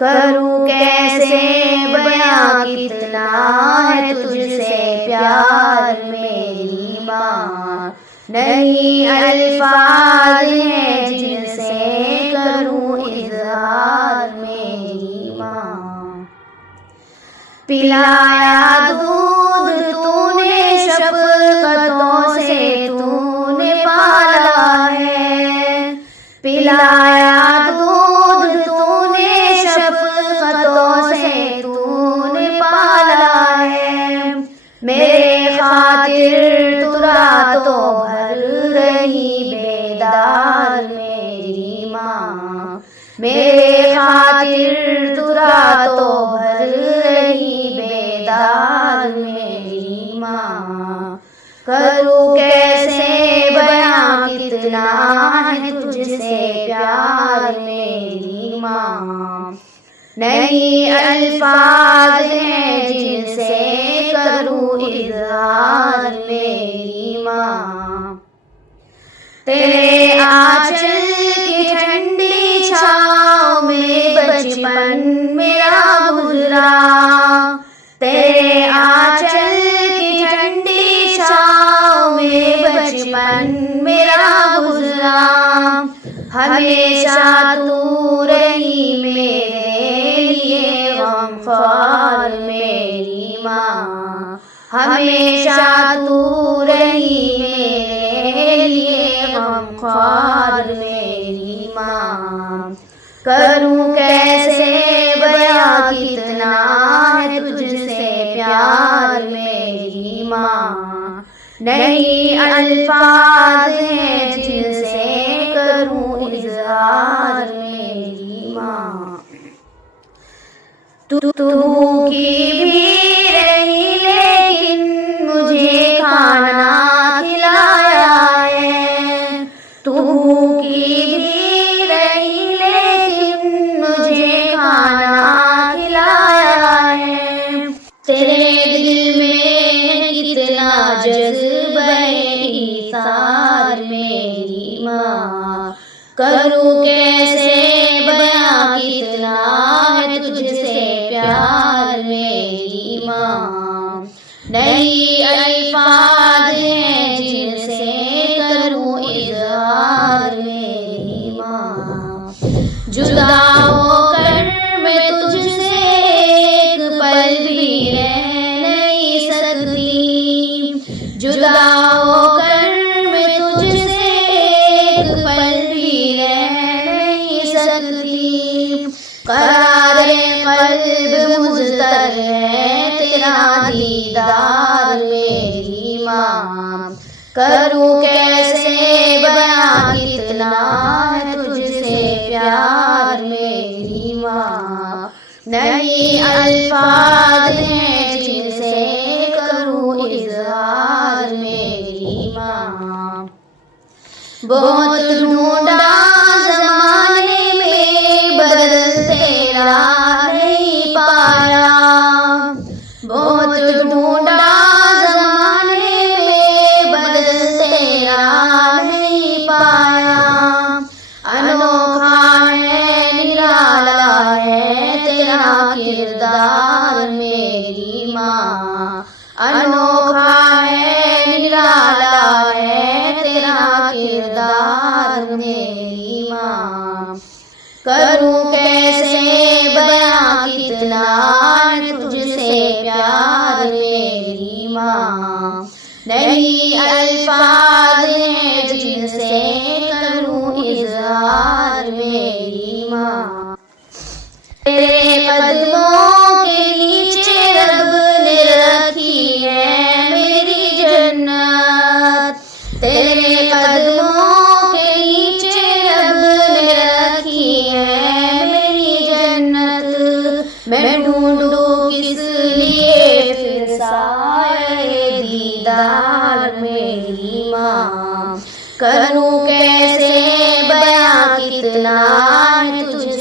करूँ कैसे बयां कितना है तुझसे प्यार मेरी माँ। नहीं अल्फाज हैं जिनसे करूँ इज़हार मेरी माँ। पिलाया दूध तूने शफ़क़तों से तूने पाला है। पिलाया दूध तूने शफ़क़तों से तूने पाला है। मेरे खातिर तू रातों भर रही बेदार मेरी माँ। मेरे खातिर तू रातों भर रही बेदार मेरी माँ। करूँ कैसे बयां कितना है तुझसे प्यार मेरी माँ। नहीं अल्फाज हैं जिनसे करूँ इज़हार मेरी माँ। तेरे आंचल की ठंडी छाँव में बचपन मेरा गुजरा। तेरे आंचल की ठंडी छाँव में बचपन मेरा गुजरा। हमेशा तू रही मेरे लिए गमख्वार मेरी माँ। हमेशा तू रही मेरे लिए गमख्वार मेरी माँ। करूँ कैसे बयां कितना है तुझसे प्यार मेरी माँ। नहीं अल्फाज हैं जिनसे करूँ इज़हार मेरी माँ। तू भूखी भी रही लेकिन मुझे खाना खिलाया है। तू भूखी भी रही लेकिन मुझे खाना खिलाया है। तेरे दिल में कितना जज्बे ईसार मेरी माँ। करूँ कैसे बयां कितना है तुझसे प्यार मेरी माँ। नहीं अल्फाज हैं जिनसे करूँ इज़हार मेरी माँ। जुदा होकर मैं तुझसे एक पल भी रह नहीं सकती। जुदा होकर मैं तुझसे एक पल भी रह नहीं सकती। करारे क़ल्ब मुज़्तर है तेरा दीदार मेरी माँ। करूँ कैसे बयां कितना है तुझसे प्यार मेरी माँ। नहीं अल्फाज हैं जिनसे करूँ इज़हार मेरी माँ। बहुत ढूंढा ज़माने में बदलते राह नहीं पाया। बहुत ढूंढा ज़माने में बदलते राह नहीं पाया। अनोखा है निराला है तेरा किरदार मेरी माँ। अनोखा है निराला है तेरा किरदार मेरी माँ। करूँ कैसे बयां कितना है तुझसे प्यार मेरी माँ। नहीं अल्फाज हैं जिनसे करूँ इज़हार मेरी माँ। तेरे कदमों के नीचे रब ने रखी है मेरी जन्नत। तेरे कदमों के नीचे रब ने रखी है मेरी जन्नत। मैं ढूंढूं किस लिए फिर साए दीदार मेरी माँ। करूँ कैसे बयां कितना है तुझ